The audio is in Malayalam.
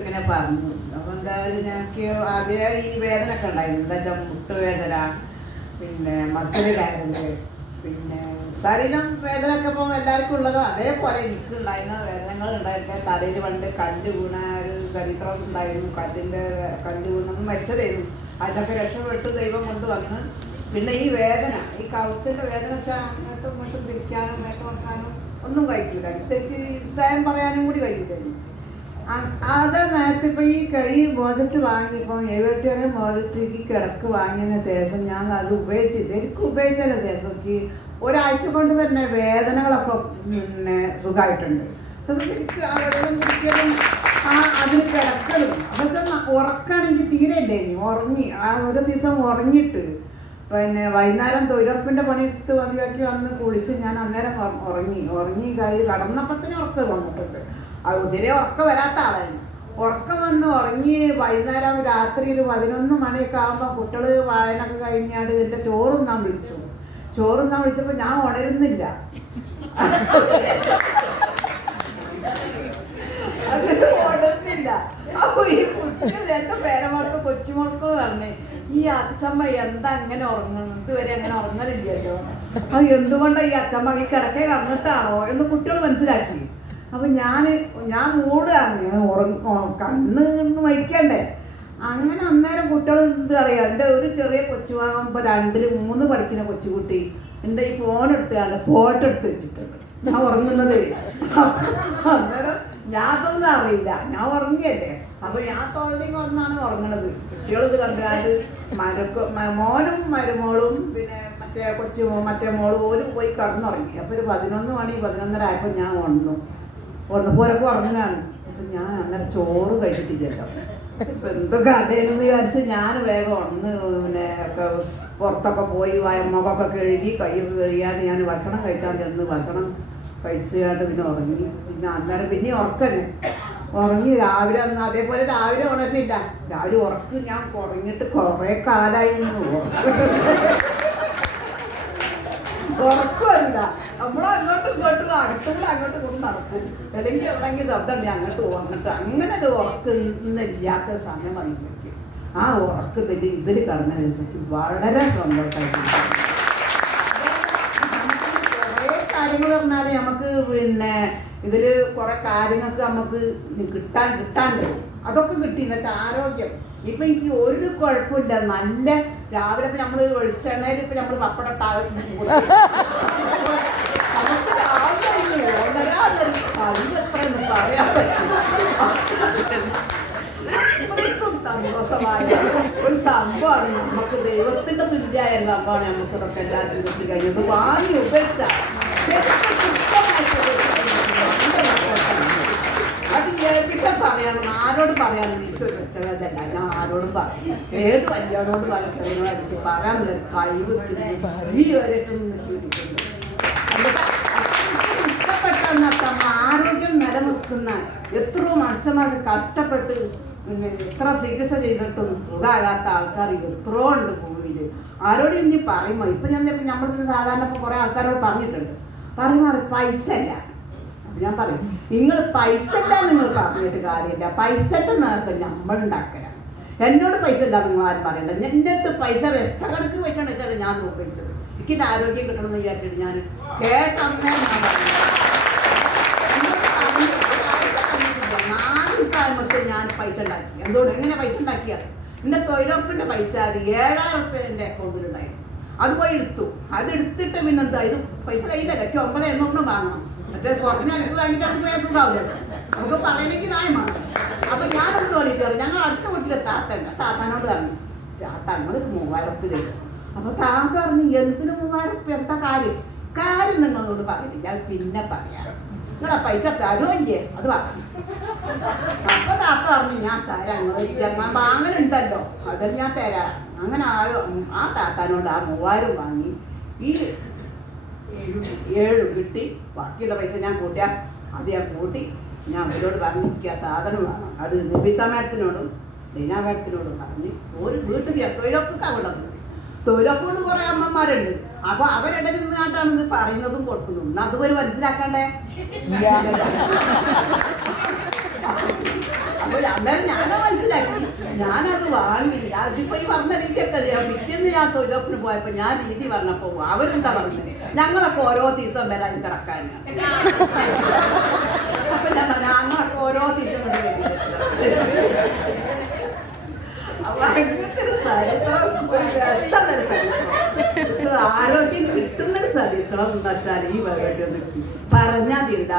ഇങ്ങനെ പറഞ്ഞു. അപ്പൊ എന്തായാലും ഞങ്ങൾക്ക് ആദ്യം ഈ വേദന ഒക്കെ ഉണ്ടായിരുന്നു. എന്താ വെച്ചാൽ മുട്ടുവേദന, പിന്നെ മസിൽ കയറല്, പിന്നെ ശരീരം വേദന ഒക്കെ ഇപ്പോൾ എല്ലാവർക്കും ഉള്ളതോ അതേപോലെ എനിക്ക് ഉണ്ടായിരുന്ന വേദനകൾ ഉണ്ടായിരുന്ന തലയിൽ പണ്ട് കല്ല് വീണ ഒരു ചരിത്രം ഉണ്ടായിരുന്നു. കല്ല് വീണെന്ന് മരിച്ചതായിരുന്നു. അതിനൊക്കെ രക്ഷപ്പെട്ട് ദൈവം കൊണ്ട് വന്ന് പിന്നെ ഈ വേദന, ഈ കഴുത്തിൻ്റെ വേദന വെച്ചാൽ അങ്ങോട്ടും ഇങ്ങോട്ടും തിരിക്കാനും മേട്ട് വെക്കാനും ഒന്നും കഴിക്കില്ല. ശരിക്ക് സ്വയം പറയാനും കൂടി കഴിക്കില്ലായിരുന്നു. അത് നേരത്തെ ഇപ്പോൾ ഈ പ്രോജക്റ്റ് വാങ്ങിയപ്പോൾ 70 വരെ പ്രോജക്റ്റ് കിടക്ക് വാങ്ങിയതിന് ശേഷം ഞാൻ അത് ശരിക്കും ഉപയോഗിച്ചതിന് ശേഷം എനിക്ക് ഒരാഴ്ച കൊണ്ട് തന്നെ വേദനകളൊക്കെ പിന്നെ സുഖമായിട്ടുണ്ട്. ശരിക്കും ആ വെള്ളം കുടിക്കലും അതിന് കിടക്കലും അതൊക്കെ ഉറക്കാണെങ്കിൽ തീരെ ഇല്ലേനി. ഉറങ്ങി ആ ഒരു ദിവസം ഉറങ്ങിയിട്ട് പിന്നെ വൈകുന്നേരം തൊഴിലുറപ്പിൻ്റെ പണിയിട്ട് മതിയാക്കി വന്ന് കുളിച്ച് ഞാൻ അന്നേരം ഉറങ്ങി കടന്നപ്പോൾ തന്നെ ഉറക്കം വന്നിട്ടുണ്ട്. അത് ഒത്തിരി ഉറക്കം വരാത്ത ആളായിരുന്നു. ഉറക്കം വന്ന് ഉറങ്ങി വൈകുന്നേരം രാത്രിയിൽ 11 മണിയൊക്കെ ആകുമ്പോൾ കുട്ടികൾ വായനൊക്കെ കഴിഞ്ഞാണ്ട് എൻ്റെ ചോറുന്നാൻ വിളിച്ചപ്പോൾ ഞാൻ ഉണരുന്നില്ല. അതിന് ഉണരുന്നില്ല. അപ്പോൾ ഈ കുട്ടികൾ എൻ്റെ പേരമോൾക്ക് കൊച്ചുമോൾക്ക് പറഞ്ഞേ, ഈ അച്ഛമ്മ എന്താ അങ്ങനെ ഉറങ്ങുന്നത്, ഇതുവരെ അങ്ങനെ ഉറങ്ങലില്ലല്ലോ, അപ്പോൾ എന്തുകൊണ്ടാണ് ഈ അച്ഛമ്മ ഈ കിടക്കെ കടന്നിട്ടാണോ എന്ന് കുട്ടികൾ മനസ്സിലാക്കി. അപ്പം ഞാൻ മൂടുകയാണ്, കണ്ണ് വയ്ക്കണ്ടേ. അങ്ങനെ അന്നേരം കുട്ടികൾ എന്ത് അറിയാം, എൻ്റെ ഒരു ചെറിയ കൊച്ചുവാകുമ്പോൾ 2, 3 പഠിക്കുന്ന കൊച്ചുകുട്ടി എൻ്റെ ഈ ഫോണെടുത്ത് ഫോട്ടോ എടുത്ത് വെച്ചിട്ടുണ്ട് ഞാൻ ഉറങ്ങുന്നത്. അന്നേരം ഞാൻ അതൊന്നും അറിയില്ല, ഞാൻ ഉറങ്ങിയല്ലേ. അപ്പോൾ ഞാൻ തോന്നി കൊണ്ടാണ് ഉറങ്ങണത്. കുട്ടികളിത് കണ്ടാണ്ട് മോനും മരുമോളും പിന്നെ മറ്റേ മോളും ഓരും പോയി കടന്നുറങ്ങി. അപ്പോൾ ഒരു 11 മണി 11:30 ആയപ്പോൾ ഞാൻ ഒന്നപ്പോരൊക്കെ ഉറങ്ങുകയാണ്. അപ്പം ഞാൻ അന്നേരം ചോറ് കഴിച്ചിട്ടില്ലല്ലോ. ഇപ്പം എന്തൊക്കെ അതേന്ന് വിചാരിച്ച് ഞാൻ വേഗം പിന്നെ ഒക്കെ പുറത്തൊക്കെ പോയി മുഖമൊക്കെ കഴുകി കയ്യൊക്കെ കഴുകിയാണ്ട് ഞാൻ ഭക്ഷണം കഴിക്കാൻ ചെന്ന് ഭക്ഷണം കഴിച്ചുകൊണ്ട് പിന്നെ ഉറങ്ങി. പിന്നെ അന്നേരം പിന്നെ ഉറക്കന്നെ ഉറങ്ങി. രാവിലെ അതേപോലെ രാവിലെ ഉണർന്നില്ല. രാവിലെ ഉറക്ക് ഞാൻ കുറഞ്ഞിട്ട് കുറേ കാലമായി ഉറക്കമല്ല. നമ്മളങ്ങോട്ടും ഇങ്ങോട്ടും അകത്തുമ്പോൾ അങ്ങോട്ടും കൊണ്ട് നടക്കും. അല്ലെങ്കിൽ എവിടെയെങ്കിലും ശബ്ദമുണ്ട് അങ്ങോട്ട് അങ്ങോട്ട് അങ്ങനെ ഒരു ഉറക്കുന്നില്ലാത്ത സമയം വന്നിരിക്കും. ആ ഉറക്കത്തിൽ ഇതിൽ കടന്നതിനനുസരിച്ച് വളരെ സന്തോഷമായിട്ട് കുറേ കാര്യങ്ങൾ പറഞ്ഞാൽ നമുക്ക് പിന്നെ ഇതിൽ കുറേ കാര്യങ്ങൾക്ക് നമുക്ക് കിട്ടാണ്ട് അതൊക്കെ കിട്ടി. എന്നുവെച്ചാൽ ആരോഗ്യം ഇപ്പം എനിക്ക് ഒരു കുഴപ്പമില്ല. നല്ല രാവിലെ ഇപ്പം നമ്മൾ വെളിച്ചെണ്ണയിൽ ഇപ്പം നമ്മൾ പപ്പടം പറയാൻ പറ്റും. സന്തോഷമായ ഒരു സംഭവമാണ്. നമുക്ക് ദൈവത്തിൻ്റെ തുല്യായ സംഭവമാണ്. നമുക്ക് ഇതൊക്കെ എല്ലാവരും കിട്ടി കഴിഞ്ഞത് വാങ്ങി ഉപയോഗിച്ച അത് കേൾപ്പിക്കാൻ പറയണം. ആരോട് പറയാൻ എനിക്കൊരു വെച്ചതല്ല. ഞാൻ ആരോടും പറയും. ഏത് വലിയോടോട് എനിക്ക് പറയാനുള്ള കഴിവ് ഈ വരെയൊക്കെ ഇഷ്ടപ്പെട്ട ആരോഗ്യം നിലനിൽക്കുന്ന എത്രയോ മനുഷ്യന്മാർ കഷ്ടപ്പെട്ട് എത്ര ചികിത്സ ചെയ്തിട്ടും സുഖമാകാത്ത ആൾക്കാർ എത്രയോ ഉണ്ട് ഭൂമിയിൽ. ആരോടും ഇനി പറയുമ്പോൾ ഇപ്പം നമ്മൾ സാധാരണ ഇപ്പോൾ കുറേ ആൾക്കാരോട് പറഞ്ഞിട്ടുണ്ട്. പറയുമ്പോൾ പൈസ ഇല്ല. ഞാൻ പറയും, നിങ്ങൾ പൈസ ഇല്ല നിങ്ങൾ പറഞ്ഞിട്ട് കാര്യമില്ല. പൈസയുടെ നേരത്തെ നമ്മൾ ഉണ്ടാക്കലാണ്. എന്നോട് പൈസ ഇല്ല നിങ്ങൾ ആരും പറയണ്ട. എൻ്റെ അടുത്ത് പൈസ ലക്ഷക്കണക്കിന് പൈസ ഉണ്ടായിട്ടാണ് ഞാൻ ഉപയോഗിച്ചത്. എനിക്ക് ആരോഗ്യം കിട്ടണമെന്ന് വിചാരിച്ചിട്ട് ഞാൻ കേട്ടന്നേ ഞാൻ പറഞ്ഞു. 4 ദിവസമാകുമ്പോഴത്തെ ഞാൻ പൈസ ഉണ്ടാക്കി. എന്തുകൊണ്ട് എങ്ങനെ പൈസ ഉണ്ടാക്കിയത്? എൻ്റെ തൊഴിലുറപ്പിൻ്റെ പൈസ 7,000 റുപ്യ എൻ്റെ അക്കൗണ്ടിലുണ്ടായിരുന്നു. അത് പോയി എടുത്തു. അതെടുത്തിട്ട് പിന്നെന്താ ഇത് പൈസ കയ്യില്ല. 9,800 വാങ്ങണം. മറ്റേ കുറഞ്ഞ അനക്ക് വാങ്ങിയിട്ട് നമുക്ക് വേഗം നമുക്ക് പറയണമെങ്കിൽ ന്യായമാണ്. അപ്പം ഞാനൊന്ന് തോന്നിയിട്ട് ഞങ്ങൾ അടുത്ത വീട്ടിലെ താത്താനോട് പറഞ്ഞു, താത്ത അങ്ങോട്ട് 3,000 റുപ്യ തരും. അപ്പോൾ താത്ത പറഞ്ഞു, എന്തിന് 3,000 റുപ്യ? എന്താ കാര്യം നിങ്ങളോട് പറഞ്ഞില്ല, അത് പിന്നെ പറയാം. നിങ്ങളെ പൈസ തരുമല്ലേ അത് പറഞ്ഞു. അപ്പൊ താത്ത പറഞ്ഞു, ഞാൻ തരാം. ഞങ്ങൾ വാങ്ങലുണ്ടല്ലോ അതിൽ ഞാൻ തരാം. അങ്ങനെ ആ താത്താനോട് ആ 3,000 വാങ്ങി ഈ 7 കിട്ടി. ബാക്കിയുള്ള പൈസ ഞാൻ കൂട്ടിയാൽ അത് ഞാൻ കൂട്ടി. ഞാൻ അവരോട് പറഞ്ഞിരിക്കുക സാധനം വേണം. അത് നബീസ മേഡത്തിനോടും ലീന മേഡത്തിനോടും പറഞ്ഞ് ഒരു വീട്ടിൽ തൊഴിലുറപ്പൊക്കെ അവിടെ തൊഴിലുറപ്പോട് കുറേ അമ്മമാരുണ്ട്. അപ്പൊ അവരിടയിൽ നിന്നായിട്ടാണ് ഇത് പറയുന്നതും കൊടുക്കുന്നതും. അതുപോലെ മനസ്സിലാക്കണ്ടേ? അപ്പൊ അന്നേരം ഞാനത് മനസ്സിലാക്കി, ഞാനത് വാങ്ങി. അതിപ്പോ ഈ പറഞ്ഞ രീതിയൊക്കെ അറിയാം. പിറ്റേന്ന് ഞാൻ തൊഴിലുറപ്പിന് പോയപ്പോ ഞാൻ രീതി പറഞ്ഞപ്പോ അവരെന്താ പറഞ്ഞത്, ഞങ്ങളൊക്കെ ഓരോ ദിവസം വരാൻ കിടക്കാനാണ്. അപ്പൊ ഞാൻ പറഞ്ഞു ഞങ്ങളൊക്കെ ഓരോ ദിവസം കൊണ്ട് ആരോഗ്യം കിട്ടുന്നൊരു ചരിത്രം എന്ന് വെച്ചാൽ ഈ വകട്ട് പറഞ്ഞാൽ തീണ്ട